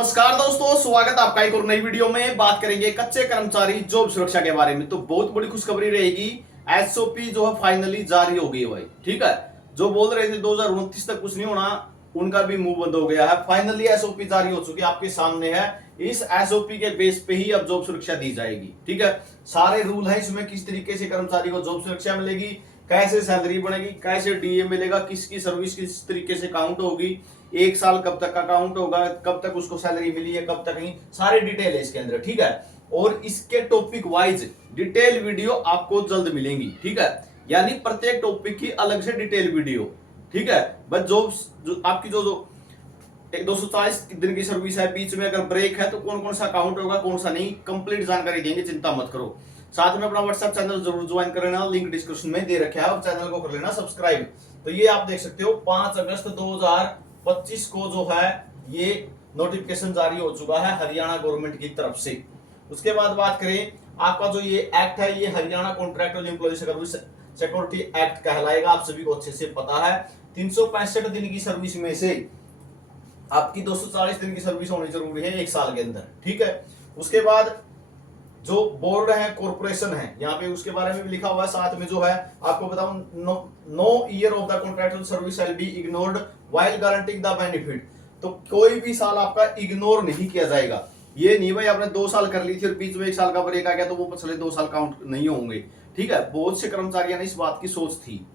नमस्कार दोस्तों, स्वागत है आपका एक और नई वीडियो में। बात करेंगे कच्चे कर्मचारी जॉब सुरक्षा के बारे में। तो बहुत बड़ी खुशखबरी रहेगी। एसओपी जो है फाइनली जारी हो गई है भाई। ठीक है, जो बोल रहे थे 2029 तक कुछ नहीं होना, उनका भी मुंह बंद हो गया है। फाइनली एसओपी जारी हो चुकी है, आपके सामने है। इस एसओपी के बेस पे ही अब जॉब सुरक्षा दी जाएगी। ठीक है, सारे रूल है इसमें, किस तरीके से कर्मचारी को जॉब सुरक्षा मिलेगी, कैसे सैलरी बनेगी, कैसे डीए मिलेगा, किसकी सर्विस किस तरीके से काउंट होगी, एक साल कब तक का काउंट होगा, कब तक उसको सैलरी मिली है, कब तक नहीं, सारी डिटेल है इसके अंदर। ठीक है, और इसके टॉपिक वाइज डिटेल वीडियो आपको जल्द मिलेंगी। ठीक है, यानी प्रत्येक टॉपिक की अलग से डिटेल वीडियो। ठीक है, बस जो आपकी जो 240 दिन की सर्विस है, बीच में अगर ब्रेक है तो कौन कौन सा काउंट होगा, कौन सा नहीं, कंप्लीट जानकारी देंगे, चिंता मत करो। साथ में अपना व्हाट्सएप चैनल जरूर ज्वाइन कर लेना, लिंक डिस्क्रिप्शन में दे रखा है, और चैनल को कर लेना सब्सक्राइब। तो ये आप देख सकते हो 5 अगस्त 2025 को जो है ये नोटिफिकेशन जारी हो चुका है हरियाणा गवर्नमेंट की तरफ से। उसके बाद बात करें, आपका जो ये एक्ट है, ये Haryana contract employee service security act कहलाएगा। आप सभी को अच्छे से पता है। 365 दिन की सर्विस में से आपकी 240 दिन की सर्विस होनी जरूरी है एक साल के अंदर। ठीक है, उसके बाद जो बोर्ड है, कॉर्पोरेशन है, यहाँ पे उसके बारे में भी लिखा हुआ है। साथ में जो है आपको बताऊं, no year of the contractual service shall be ignored while granting the benefit. तो कोई भी साल आपका इग्नोर नहीं किया जाएगा। ये नहीं भाई आपने 2 साल कर ली थी और बीच में 1 साल का ब्रेक आ गया तो वो पिछले 2 साल काउंट नहीं होंगे। ठीक है, बहुत से कर्मचारियों ने इस बात की सोच थी,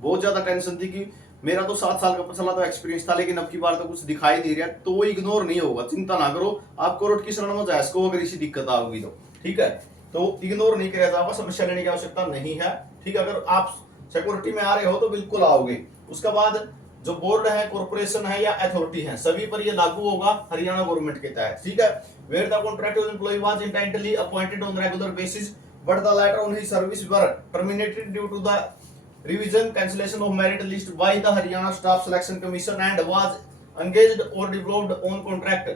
बहुत ज्यादा टेंशन थी कि मेरा तो 7 साल का पिछला तो एक्सपीरियंस था, लेकिन अब की बार तो कुछ दिखाई नहीं रहा, तो वो इग्नोर नहीं होगा। चिंता ना करो, आप कोर्ट की शरण में जाए इसको अगर इसी दिक्कत आओगी तो। ठीक है, तो इग्नोर नहीं किया जाएगा, समस्या लेने की आवश्यकता नहीं है। ठीक है, अगर आप सिक्योरिटी में आ रहे हो तो बिल्कुल आओगे। उसके बाद जो बोर्ड है, कॉर्पोरेशन है या अथॉरिटी है, सभी पर ये लागू होगा हरियाणा गवर्नमेंट के तहत। ठीक है, where the contractual employee was intently appointed on regular basis but the latter on his service were terminated due to the revision cancellation of merit list by the Haryana Staff Selection Commission and was engaged or developed on contract,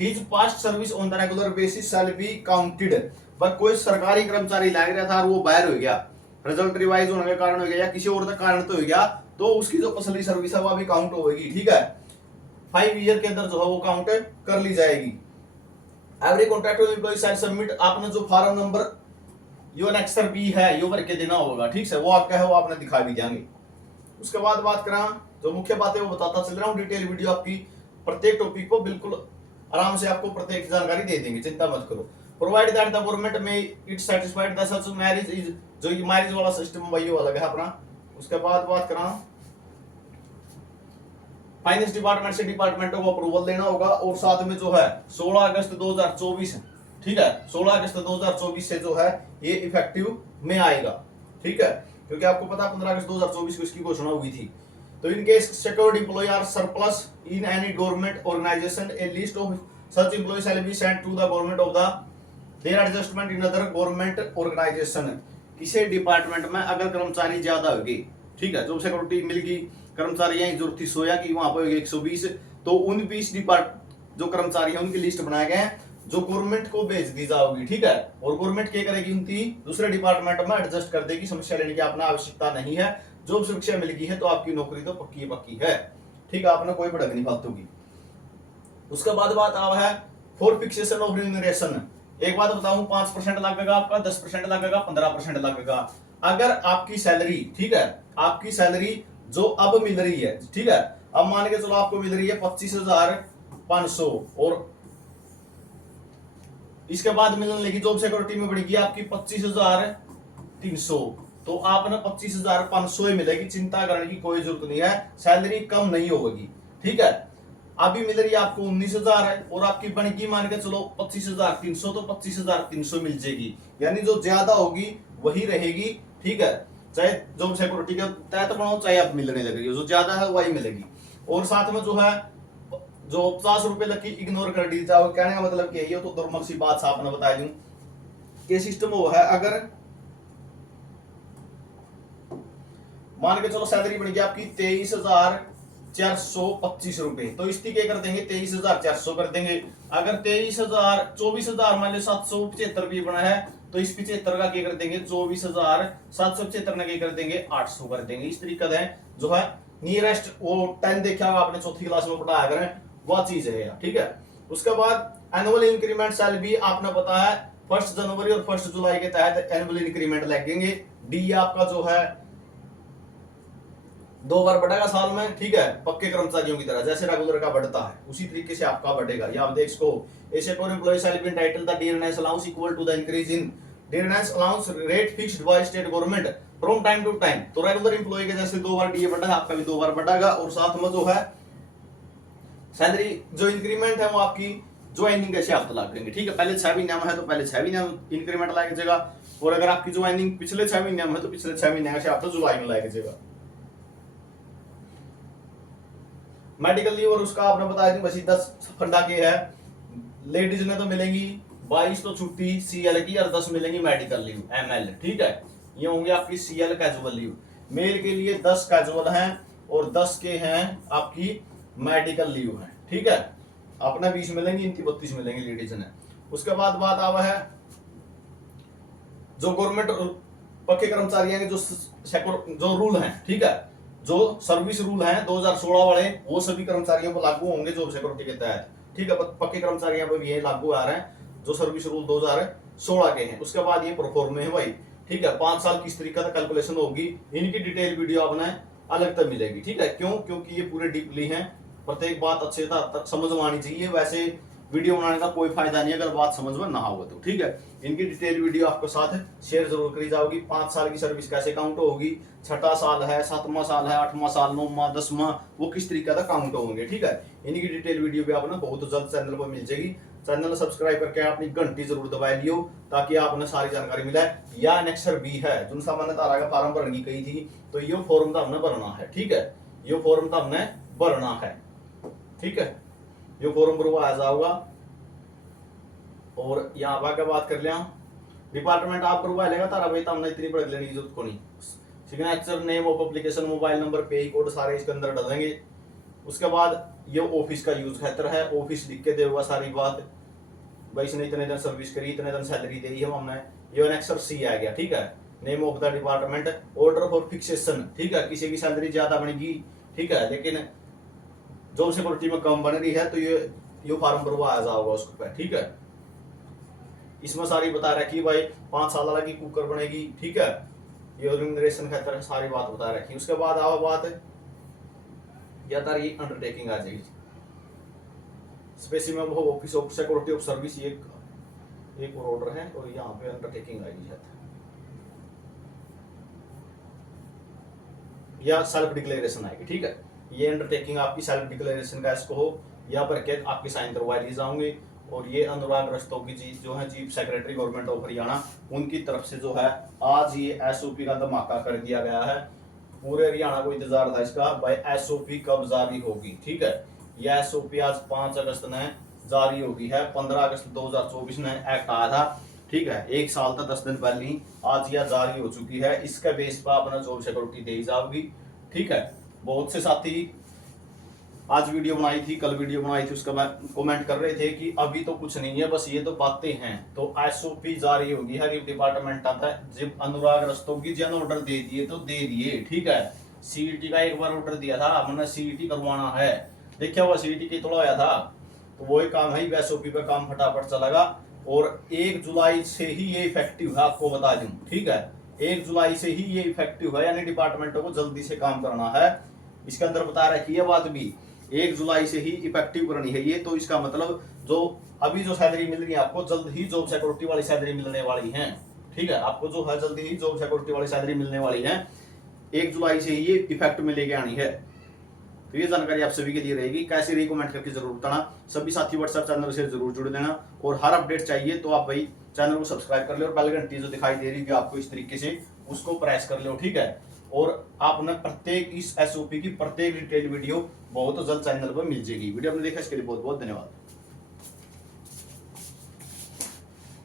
his past service on the regular basis shall be counted। पर कोई सरकारी कर्मचारी लग रहा था और वो बाहर हो गया, रिजल्ट रिवाइज होने के कारण हो गया या किसी और कारण तो हो गया, तो उसकी जो पिछली सर्विस है वो भी काउंट होगी। ठीक है, 5 ईयर के अंदर जो है वो काउंट कर ली जाएगी। एवरी कॉन्ट्रैक्चुअल एम्प्लॉय शैल सबमिट, आपने जो फॉर्म नंबर यो अनेक्सर बी है यो भर के देना होगा। ठीक है, वो आपका है, वो आपने दिखा भी देंगे। उसके बाद बात करा, जो मुख्य बातें वो बताता चल रहा हूँ। डिटेल वीडियो आपकी प्रत्येक टॉपिक को बिल्कुल आराम से आपको प्रत्येक जानकारी दे देंगे, चिंता मत करो। प्रोवाइड दैट द गवर्नमेंट में it satisfied the such marriage is, जो ये मैरिज वाला सिस्टम वही अलग है अपना। उसके बाद बात करा, फाइनेंस डिपार्टमेंट से डिपार्टमेंट को अप्रूवल लेना होगा। और साथ में जो है 16 अगस्त 2024, ठीक है, 16 अगस्त 2024 से जो है ये इफेक्टिव में आएगा। ठीक है, क्योंकि आपको पता 15 अगस्त 2024 को इसकी घोषणा हुई थी। तो in case secured employee are surplus in any government organization, a list of such employee shall be sent to the government of the their adjustment in other government organization. किसी डिपार्टमेंट में अगर कर्मचारी ज्यादा होगी, ठीक है, जो सिक्योरिटी मिल गई, कर्मचारी यही जरूरत थी सोया कि वहां पर 120, तो उन 20 डिपार्ट जो कर्मचारी है उनकी लिस्ट बनाए गए हैं जो गवर्नमेंट को भेज दी जाओगी। ठीक है, और गवर्नमेंट क्या करेगी, उनकी दूसरे डिपार्टमेंट में एडजस्ट कर देगी। समस्या लेने की आपने आवश्यकता नहीं है। जॉब सुरक्षा मिल गई है तो आपकी नौकरी तो पक्की पक्की है। ठीक है, आपने कोई भड़क नहीं फालतू की। उसके बाद बात आ है फॉर फिक्सेशन ऑफ रिम्यूनरेशन। एक बात बताऊं, 5% लगेगा आपका, 10% लगेगा, 15% लगेगा। अगर आपकी सैलरी, ठीक है, आपकी सैलरी जो अब मिल रही है, ठीक है, अब मान के चलो आपको मिल रही है 25,500 और इसके बाद मिलने लगी जॉब सिक्योरिटी में बढ़ेगी आपकी 25,300, तो आपने 25,500 ही मिलेगी। चिंता करने की कोई जरूरत नहीं है, सैलरी कम नहीं होगी। ठीक है, अभी मिल रही है आपको 19,000 है और आपकी बनेगी मान के चलो 25,300, तो 25,300 मिल जाएगी। यानी जो ज्यादा होगी वही रहेगी। ठीक है, चाहे जॉब सिक्योरिटी के तहत बनाओ चाहे आप मिलने लगेगी, जो ज्यादा है वही मिलेगी। और साथ में जो है जो 50 रुपए तक की इग्नोर कर दी जाओ, कहने का मतलब यही है। तो नॉर्मल सी बात साफ ने बता दूं कि सिस्टम वो है, अगर मान के चलो सैलरी बन गई आपकी 23,425 रुपए, तो इसकी क्या कर देंगे, 23,400 कर देंगे। अगर 24,000 मान लो 775 रुपये बना है, तो इस 75 का क्या कर देंगे, 24,775 ने क्या कर देंगे, 800 कर देंगे। इस तरीके से जो है नियरेस्ट वो 10 देखा होगा आपने चौथी क्लास में पढ़ाया करें, वह चीज है। ठीक है, उसके बाद एनुअल इंक्रीमेंट सैलरी आपने पता है 1 जनवरी और 1 जुलाई के तहत एनुअल इंक्रीमेंट लगेंगे। डी आपका जो है 2 बार बढ़ेगा साल में, ठीक है, पक्के कर्मचारियों की तरह जैसे रेगुलर का बढ़ता है उसी तरीके से आपका बढ़ेगा। ये आप देख सको ऐसे for employee shall be entitled the dearness allowance equal to the increase in dearness allowance rate fixed by state government from time to time. तो रेगुलर एम्प्लॉय के जैसे 2 बार डीए बढ़ा, आपका भी 2 बार बढ़ेगा। और साथ में जो है सैलरी जो इंक्रीमेंट है वो आपकी ज्वाइनिंग कैसे हफ्ता लगेंगे, ठीक है। पहले 6 महीने में है तो पहले 6 महीने में इंक्रीमेंट लाएगा जाएगा, और अगर आपकी ज्वाइनिंग पिछले 6 महीने में है तो पिछले 6 महीने का हफ्ता जुलाई में लाएगा जाएगा। मेडिकल लीव और उसका आपने बताया थी बसी 10 फंडा के है। लेडीज ने तो मिलेंगी 22 तो छुट्टी सीएल की और 10 मिलेंगी मेडिकल लीव एमएल, ठीक है। ये होंगे आपकी सीएल कैजुअल लीव। मेल के लिए 10 कैजुअल हैं और 10 के हैं आपकी मेडिकल लीव है, ठीक है। अपने 20 मिलेंगी, इनकी 32 मिलेंगी लेडीज ने। उसके बाद बात आवा है जो गवर्नमेंट पक्के कर्मचारी हैं जो रूल हैं, ठीक है, जो सर्विस रूल हैं 2016 वाले वो सभी कर्मचारियों को लागू होंगे जॉब सिक्योरिटी के तहत, ठीक है। पक्के कर्मचारियों पर ये लागू आ रहे हैं जो सर्विस रूल 2016 के हैं। उसके बाद ये प्रोफॉर्मे है भाई, ठीक है। 5 साल किस तरीके का कैलकुलेशन होगी इनकी डिटेल वीडियो आपने अलग तक मिलेगी, ठीक है। क्यों? क्योंकि ये पूरे डीपली हैं, प्रत्येक बात अच्छे तक समझ में आनी चाहिए। वैसे वीडियो बनाने का कोई फायदा नहीं अगर बात समझ में ना हो तो, ठीक है। इनकी डिटेल वीडियो आपको साथ शेयर जरूर करी जाओगी। 5 साल की सर्विस कैसे काउंट होगी, 6वां साल है, 7वां साल है, 8वां साल, 9वां, 10वां, वो किस तरीके का काउंट होंगे, ठीक है। इनकी डिटेल वीडियो भी आपने बहुत जल्द चैनल पर मिल जाएगी। चैनल सब्सक्राइब करके अपनी घंटी जरूर दबा लियो ताकि आपने सारी जानकारी मिले। या एनेक्सर बी है जो सामान्य धारा का फार्म भरने की कही थी, तो ये फॉर्म तो हमने भरना है, ठीक है। ये फॉर्म तो हमने भरना है, ठीक है। ये फॉर्म भरवाया जाओगा। और यहाँ आगे बात कर लिया डिपार्टमेंट आप करवा लेगा तारा भाई, तो हमने इतनी पढ़ लेने की जरूरत को नहीं। Signature, name of application, mobile number, पे कोड सारे इसके अंदर डालेंगे। उसके बाद ये ऑफिस का यूज खतर है, ऑफिस लिख के देगा सारी बात भाई इसने इतने दिन सर्विस करी, इतने दिन सैलरी दी है हमने। ये एनेक्सर सी आ गया, ठीक है। Name of the department, order for fixation, ठीक है। किसी की सैलरी ज्यादा बनेगी, ठीक है, लेकिन जॉब सिक्योरिटी में कम बन रही है तो ये फार्म भरवाया जाओगा उसको पे, ठीक है। इसमें सारी बता रखी भाई 5 साल वाला की कुकर बनेगी, ठीक है। ये रिम्यूनरेशन खातर सारी बात बता रखी। उसके बाद आओ बात या तार ये अंडरटेकिंग आ जाएगी। Specific office of security of service एक और ऑर्डर है और यहाँ पे अंडरटेकिंग आएगी या सेल्फ डिक्लेरेशन आएगी, ठीक है। ये अंडरटेकिंग आपकी सेल्फ डिक्लेरेशन का इसको हो या पर के आपके साइन करवा लिए जाओगे। और ये अनुराग रस्तोगी जी जो है chief secretary government of Haryana, उनकी तरफ से जो है आज ये एसओपी का धमाका कर दिया गया है। पूरे हरियाणा को इंतजार था इसका भाई एसओपी कब जारी होगी, ठीक है। यह एसओपी आज 5 अगस्त ने जारी होगी है। 15 अगस्त 2024 में एक्ट आया था, ठीक है। 1 साल तक 10 दिन पहले ही आज यह जारी हो चुकी है। इसके बेस पर अपना जॉब सिक्योरिटी दी जाओगी, ठीक है। बहुत से साथी आज वीडियो बनाई थी, कल वीडियो बनाई थी, उसका कमेंट कर रहे थे कि अभी तो कुछ नहीं है, बस ये तो बातें हैं। तो एसओपी जारी होगी है डिपार्टमेंट आता है। जब अनुराग रस्तोगी जी ने ऑर्डर दे दिए तो दे दिए, ठीक है। सीईटी का एक बार ऑर्डर दिया था, हमने सीईटी करवाना है, देखा हुआ सीईटी के थोड़ा आया था, तो वही काम है। एसओपी पे काम फटाफट चलेगा और 1 जुलाई से ही ये इफेक्टिव है, आपको बता दूं, ठीक है। 1 जुलाई से ही ये इफेक्टिव है, यानी डिपार्टमेंटों को जल्दी से काम करना है। इसके अंदर बता रखी है बात भी 1 जुलाई से ही इफेक्टिव करनी है ये। तो इसका मतलब जो अभी जो सैलरी मिल रही है आपको जल्द ही जॉब सिक्योरिटी वाली सैलरी मिलने वाली है, ठीक है। आपको जो है जल्दी ही जॉब सिक्योरिटी वाली सैलरी मिलने वाली है। 1 जुलाई से ही ये इफेक्ट में लेके आनी है। तो ये जानकारी आप सभी के लिए रहेगी। कैसे रही कमेंट करके जरूर बताना। सभी साथी व्हाट्सएप चैनल से जरूर जुड़ देना और हर अपडेट चाहिए तो आप भाई चैनल को सब्सक्राइब कर ले और बेल घंटी जो दिखाई दे रही है आपको इस तरीके से उसको प्रेस कर लो, ठीक है। और आपने प्रत्येक इस एसओपी की प्रत्येक डिटेल वीडियो बहुत जल्द चैनल पर मिल जाएगी। वीडियो आपने देखा इसके लिए बहुत बहुत धन्यवाद।